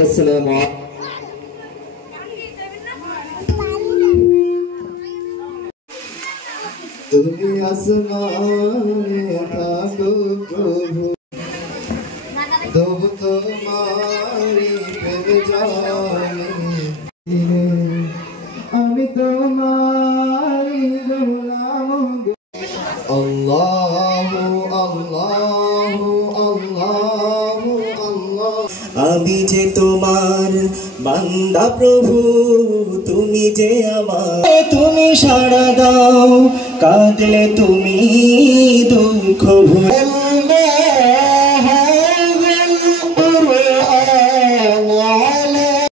আসসালামু তুমি আসমানে থাকো প্রভু তবু তোমারি প্রেম জানি আমি তোমারি গোলাম আল্লাহু আল্লাহু আল্লাহু আল্লাহ আমি যে তোমার বান্দা প্রভু তুমি যে আমার তুমি সাড়া দাও কাঁদলে তুমি দুঃখ ভুলে